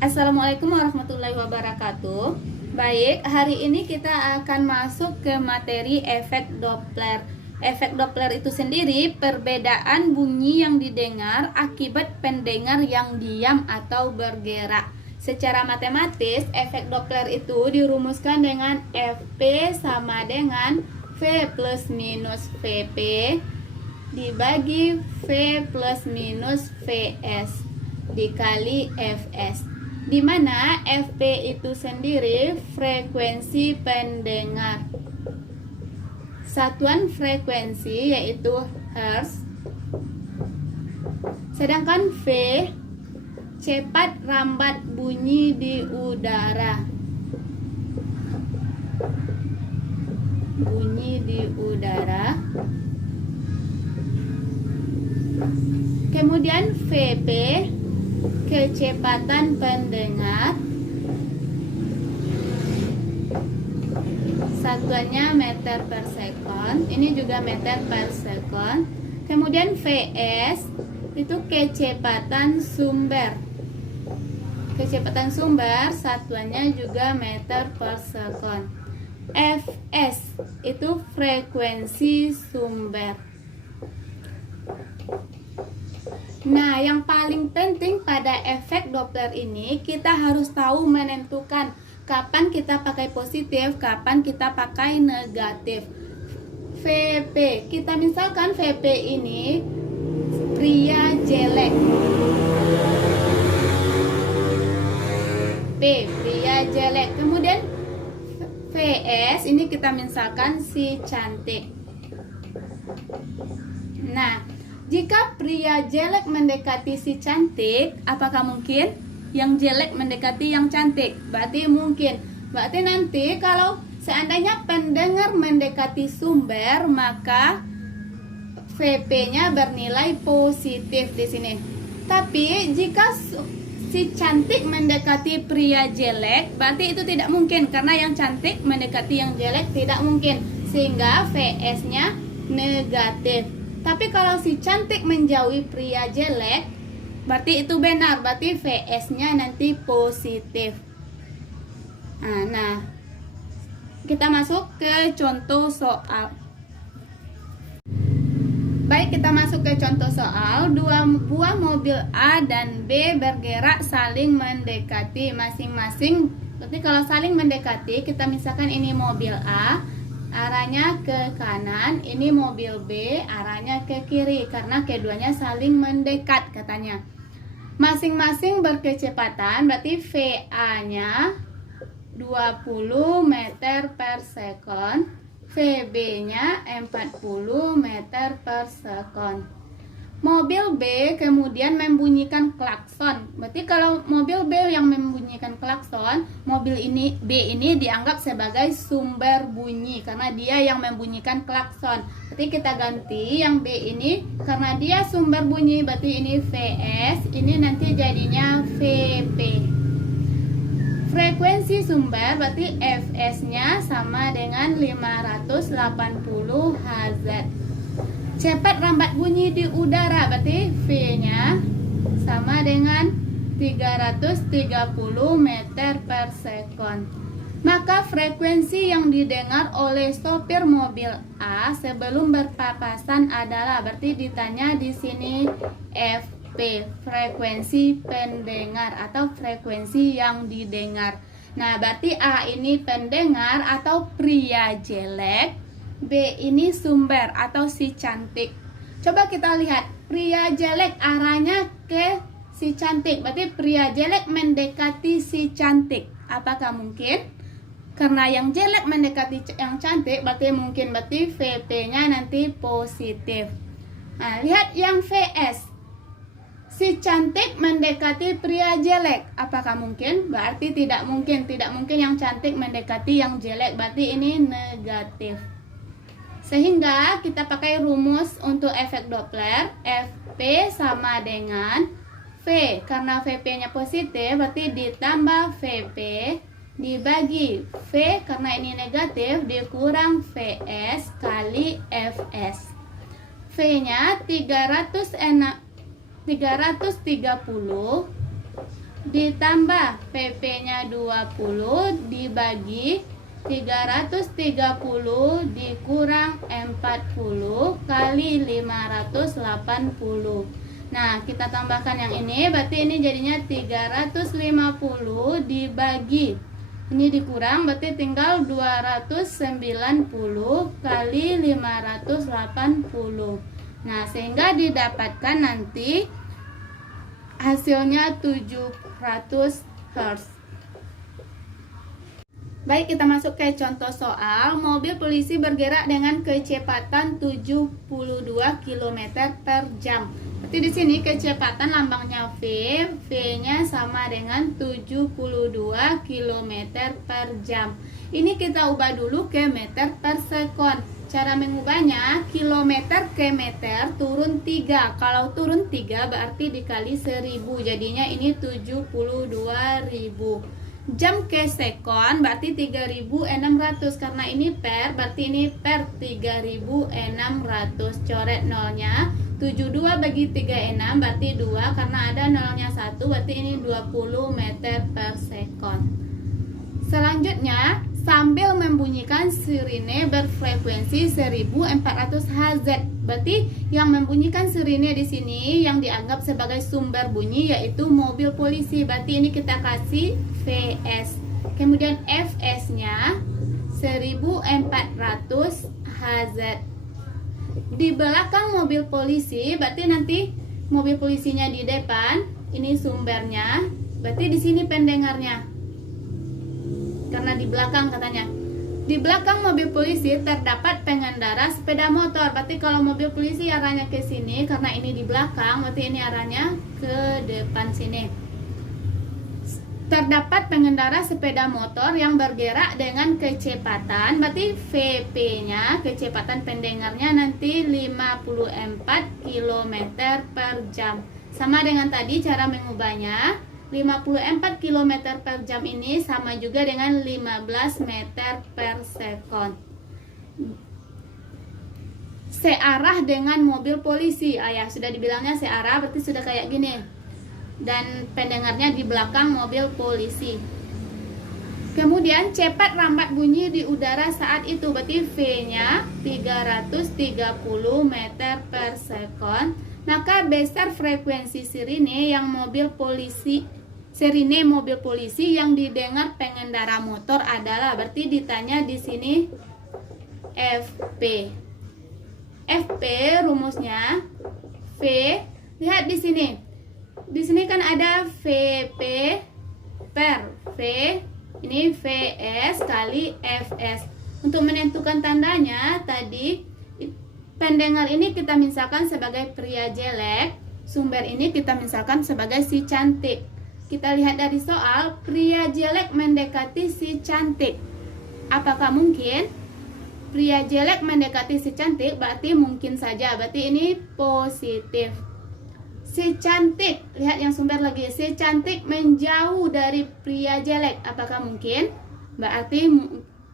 Assalamualaikum warahmatullahi wabarakatuh. Baik, hari ini kita akan masuk ke materi efek Doppler. Efek Doppler itu sendiri perbedaan bunyi yang didengar akibat pendengar yang diam atau bergerak. Secara matematis, efek Doppler itu dirumuskan dengan Fp sama dengan V plus minus Vp dibagi V plus minus Vs dikali Fs, di mana Fp itu sendiri frekuensi pendengar. Satuan frekuensi yaitu Hertz. Sedangkan V cepat rambat bunyi di udara. Bunyi di udara. Kemudian Vp kecepatan pendengar, satuannya meter per sekon, ini juga meter per sekon. Kemudian Vs itu kecepatan sumber, satuannya juga meter per sekon. Fs itu frekuensi sumber. Nah, yang paling penting pada efek Doppler ini, kita harus tahu menentukan kapan kita pakai positif, kapan kita pakai negatif. Vp, kita misalkan Vp ini pria jelek. P, pria jelek. Kemudian Vs ini kita misalkan si cantik. Nah, jika pria jelek mendekati si cantik, apakah mungkin yang jelek mendekati yang cantik? Berarti mungkin. Berarti nanti kalau seandainya pendengar mendekati sumber, maka Vp-nya bernilai positif di sini. Tapi jika si cantik mendekati pria jelek, berarti itu tidak mungkin, karena yang cantik mendekati yang jelek tidak mungkin, sehingga Vs-nya negatif. Tapi kalau si cantik menjauhi pria jelek, berarti itu benar, berarti Vs-nya nanti positif. Nah, kita masuk ke contoh soal. Baik, kita masuk ke contoh soal. Dua buah mobil A dan B bergerak saling mendekati masing-masing. Berarti kalau saling mendekati, kita misalkan ini mobil A, arahnya ke kanan, ini mobil B arahnya ke kiri, karena keduanya saling mendekat katanya. Masing-masing berkecepatan, berarti VA-nya 20 meter per sekon, VB-nya 40 meter per sekon. Mobil B kemudian membunyikan klakson. Berarti kalau mobil B yang membunyikan klakson, mobil ini B ini dianggap sebagai sumber bunyi karena dia yang membunyikan klakson. Berarti kita ganti yang B ini karena dia sumber bunyi, berarti ini Vs, ini nanti jadinya Vp. Frekuensi sumber berarti Fs-nya sama dengan 580 Hz. Cepat rambat bunyi di udara, berarti V-nya sama dengan 330 meter per sekon. Maka frekuensi yang didengar oleh sopir mobil A sebelum berpapasan adalah, berarti ditanya di sini Fp, frekuensi pendengar atau frekuensi yang didengar. Nah, berarti A ini pendengar atau pria jelek, B ini sumber atau si cantik. Coba kita lihat, pria jelek arahnya ke si cantik, berarti pria jelek mendekati si cantik. Apakah mungkin? Karena yang jelek mendekati yang cantik, berarti mungkin, berarti Vp-nya nanti positif. Nah, lihat yang Vs, si cantik mendekati pria jelek. Apakah mungkin? Berarti tidak mungkin. Tidak mungkin yang cantik mendekati yang jelek, berarti ini negatif. Sehingga kita pakai rumus untuk efek Doppler. Fp sama dengan V, karena Vp-nya positif, berarti ditambah Vp dibagi V, karena ini negatif, dikurang Vs kali Fs. V-nya 330 ditambah PP-nya 20 dibagi 330 dikurang 40 kali 580. Nah, kita tambahkan yang ini, berarti ini jadinya 350 dibagi, ini dikurang, berarti tinggal 290 kali 580. Nah, sehingga didapatkan nanti hasilnya 700 Hz. Baik, kita masuk ke contoh soal. Mobil polisi bergerak dengan kecepatan 72 km per jam. Berarti di sini kecepatan lambangnya V, V-nya sama dengan 72 km per jam. Ini kita ubah dulu ke meter per sekon. Cara mengubahnya, kilometer ke meter turun 3. Kalau turun 3 berarti dikali 1000. Jadinya ini 72.000. Jam ke sekon berarti 3600. Karena ini per, berarti ini per 3600. Coret nolnya. 72 bagi 36 berarti 2. Karena ada nolnya 1, berarti ini 20 meter per sekon. Selanjutnya, sambil membunyikan sirine berfrekuensi 1400 Hz. Berarti yang membunyikan sirine di sini yang dianggap sebagai sumber bunyi yaitu mobil polisi. Berarti ini kita kasih VS. Kemudian FS-nya 1400 Hz. Di belakang mobil polisi, berarti nanti mobil polisinya di depan, ini sumbernya. Berarti di sini pendengarnya. Karena di belakang katanya. Di belakang mobil polisi terdapat pengendara sepeda motor. Berarti kalau mobil polisi arahnya ke sini, karena ini di belakang, berarti ini arahnya ke depan sini. Terdapat pengendara sepeda motor yang bergerak dengan kecepatan, berarti VP-nya, kecepatan pendengarnya nanti 54 km per jam. Sama dengan tadi cara mengubahnya. 54 km per jam ini sama juga dengan 15 meter per sekon. Searah dengan mobil polisi. Ya, sudah dibilangnya searah, berarti sudah kayak gini. Dan pendengarnya di belakang mobil polisi. Kemudian cepat rambat bunyi di udara saat itu. Berarti V-nya 330 meter per sekon. Maka besar frekuensi sirine yang mobil polisi, sirine mobil polisi yang didengar pengendara motor adalah, berarti ditanya di sini FP. FP rumusnya V, lihat di sini. Di sini kan ada VP per V, ini VS kali FS. Untuk menentukan tandanya tadi, pendengar ini kita misalkan sebagai pria jelek, sumber ini kita misalkan sebagai si cantik. Kita lihat dari soal, pria jelek mendekati si cantik. Apakah mungkin? Pria jelek mendekati si cantik berarti mungkin saja, berarti ini positif. Si cantik, lihat yang sumber lagi, si cantik menjauh dari pria jelek. Apakah mungkin? Berarti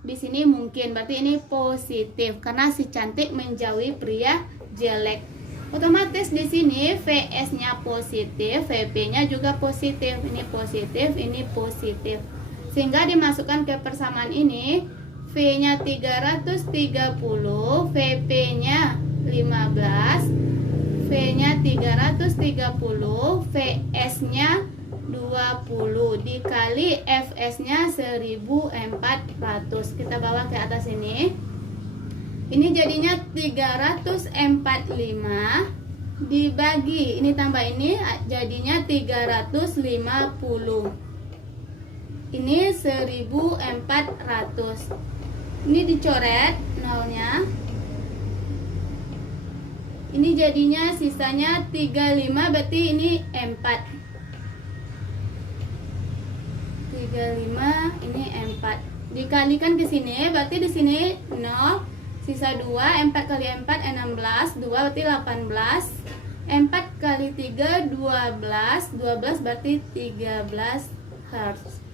di sini mungkin, berarti ini positif karena si cantik menjauhi pria jelek. Otomatis di sini VS-nya positif, VP-nya juga positif. Ini positif, ini positif. Sehingga dimasukkan ke persamaan ini, V-nya 330, VP-nya 15, V-nya 330, VS-nya 20 dikali FS-nya 1400. Kita bawa ke atas ini. Ini jadinya 345 dibagi, ini tambah ini jadinya 350. Ini 1400. Ini dicoret nolnya. Ini jadinya sisanya 35, berarti ini 4. 35, ini 4. Dikalikan ke sini, berarti di sini 0, sisa 2, 4 kali 4 16, 2 berarti 18. 4 kali 3 12, 12 berarti 13 Hz.